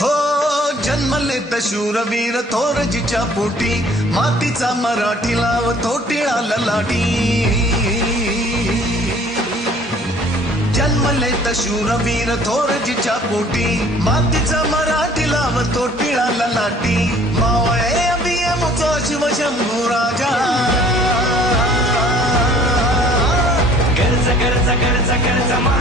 हो जन्मले तर शूरवीर थोरजीच्या पोटी मातीचा मराठी लाव थोटिळा ललाटी जन्मले तर शूरवीर थोरजीच्या पोटी मातीचा मराठी लाव तोटिळा लाटी. मावळे अभियमचा शिवशंभू राजा. sakar sakar sakar sama